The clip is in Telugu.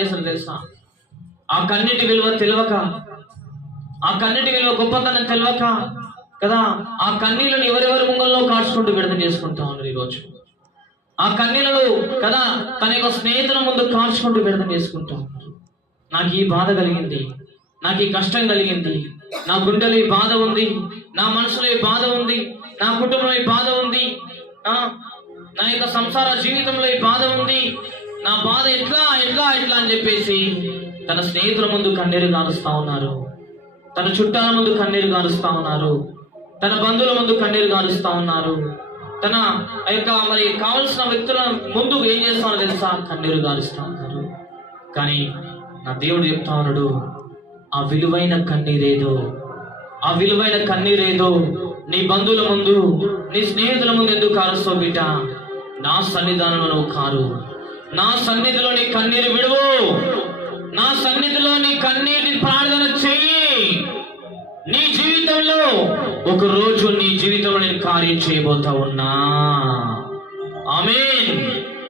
చేశారు తెలుసా? ఆ కన్నిటి విలువ తెలియక ఆ కన్నిటి విలువ గొప్పతనం తెలియక కదా ఆ కన్నీళ్ళని ఎవరెవరి ముంగల్లో కాచుకుంటూ విడుదల చేసుకుంటా ఉన్నారు ఈరోజు. ఆ కన్నీళ్ళను కదా తన యొక్క స్నేహితుల ముందు కాల్చుకుంటూ విడుదల చేసుకుంటా ఉన్నారు. నాకు ఈ బాధ కలిగింది నాకు ఈ కష్టం కలిగింది నా గుండెలో ఈ బాధ ఉంది నా మనసులో ఈ బాధ ఉంది నా కుటుంబంలో ఈ బాధ ఉంది ఆ, నా యొక్క సంసార జీవితంలో ఈ బాధ ఉంది నా బాధ ఎట్లా ఎట్లా అని చెప్పేసి తన స్నేహితుల ముందు కన్నీరు గారుస్తా ఉన్నారు. తన చుట్టాల ముందు కన్నీరు గారుస్తా ఉన్నారు. తన బంధువుల ముందు కన్నీరు గారుస్తా ఉన్నారు. తన ఆ యొక్క మరి కావలసిన వ్యక్తుల ముందు ఏం చేస్తానో తెలుసా? కన్నీరు గారుస్తా ఉన్నారు. కానీ నా దేవుడు చెప్తా ఉన్నాడు ఆ విలువైన కన్నీరేదో ఆ విలువైన కన్నీరేదో నీ బంధువుల ముందు నీ స్నేహితుల ముందు ఎందుకు కారుస్తావు బిడ్డ? నా సన్నిధానంలో నువ్వు కారు. నా సన్నిధిలోని కన్నీరు విడువు. నా సన్నిధిలోని కన్నీటి ప్రార్థన చెయ్యి. నీ జీవితంలో ఒక రోజు నీ జీవితంలో నేను కార్యం చేయబోతా ఉన్నా.